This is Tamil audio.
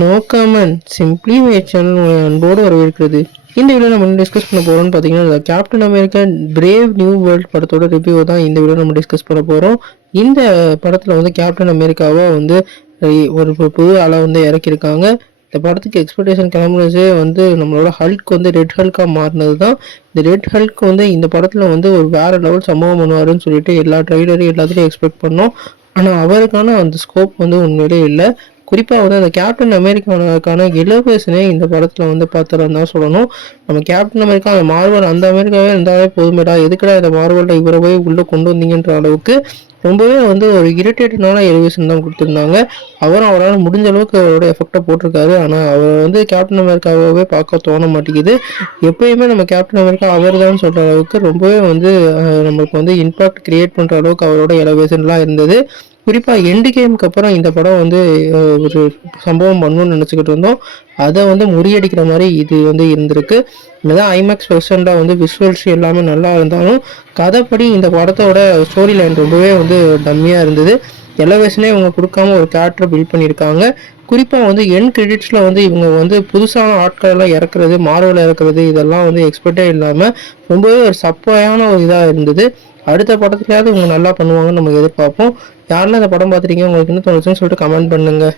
No comment simply made channel உங்களை அன்போடு வரவேற்கிறது. இந்த வீடியோ நம்ம டிஸ்கஸ் பண்ண போகிறோம்னு பார்த்தீங்கன்னா captain America brave new world படத்தோட ரிவ்யூ தான் இந்த வீடியோ நம்ம டிஸ்கஸ் பண்ண போகிறோம். இந்த படத்தில் வந்து கேப்டன் அமெரிக்காவை வந்து ஒரு புது ஆளை வந்து இறக்கியிருக்காங்க. இந்த படத்துக்கு எக்ஸ்பெக்டேஷன் கிளம்புனதே வந்து நம்மளோட ஹல்க் வந்து ரெட் ஹல்காக மாறினது தான். இந்த ரெட் ஹல்க் வந்து இந்த படத்தில் வந்து ஒரு வேறு லெவல் சம்பவம் பண்ணுவாருன்னு சொல்லிட்டு எல்லா ட்ரைலரையும் எல்லாத்துலேயும் எக்ஸ்பெக்ட் பண்ணோம். ஆனால் அவருக்கான அந்த ஸ்கோப் வந்து உண்மையிலே இல்லை. குறிப்பாக வந்து அந்த கேப்டன் அமெரிக்காவுக்கான இலவசனே இந்த படத்தில் வந்து பார்த்துறோம் தான் சொல்லணும். நம்ம கேப்டன் அமெரிக்கா அந்த மார்வல் அந்த அமெரிக்காவே இருந்தாலே போதுமேடா, எதுக்கடா இந்த மார்வலில் இவரை போய் உள்ளே கொண்டு வந்தீங்கன்ற அளவுக்கு ரொம்பவே வந்து ஒரு இரிட்டேட்டடான எலிவேஷன் தான் கொடுத்துருந்தாங்க. அவரால் முடிஞ்ச அளவுக்கு அவரோட எஃபெக்டை போட்டிருக்காரு. ஆனால் அவர் வந்து கேப்டன் அமெரிக்காவே பார்க்க தோண மாட்டேங்குது. எப்பயுமே நம்ம கேப்டன் அமெரிக்கா அவர் தான் சொல்கிற அளவுக்கு ரொம்பவே வந்து நம்மளுக்கு வந்து இம்பாக்ட் கிரியேட் பண்ணுற அளவுக்கு அவரோட எலிவேஷன்லாம் இருந்தது. குறிப்பாக எண்டு கேமுக்கு அப்புறம் இந்த படம் வந்து ஒரு சம்பவம் பண்ணணும்னு நினச்சிக்கிட்டு இருந்தோம். அதை வந்து முறியடிக்கிற மாதிரி இது வந்து இருந்திருக்கு. இதுதான் ஐமேக்ஸ் வெர்ஷனில் வந்து விஷுவல்ஸ் எல்லாமே நல்லா இருந்தாலும் கதைப்படி இந்த படத்தோட ஸ்டோரி லைன் ரொம்பவே வந்து டம்மியாக இருந்தது. எலவேஷனே இவங்க கொடுக்காம ஒரு கேரக்டரை பில்ட் பண்ணியிருக்காங்க. குறிப்பாக வந்து என் கிரெடிட்ஸில் வந்து இவங்க வந்து புதுசான ஆட்களெல்லாம் இறக்குறது, மார்வல் இறக்குறது இதெல்லாம் வந்து எக்ஸ்பெக்டே இல்லாமல் ரொம்பவே ஒரு சப்பையான ஒரு இதாக இருந்தது. அடுத்த படத்துலையாவது இவங்க நல்லா பண்ணுவாங்கன்னு நம்ம எதிர்பார்ப்போம். யாரெல்லாம் இந்த படம் பார்த்துருக்கீங்க, உங்களுக்கு என்ன தோணுச்சுன்னு சொல்லிட்டு கமெண்ட் பண்ணுங்கள்.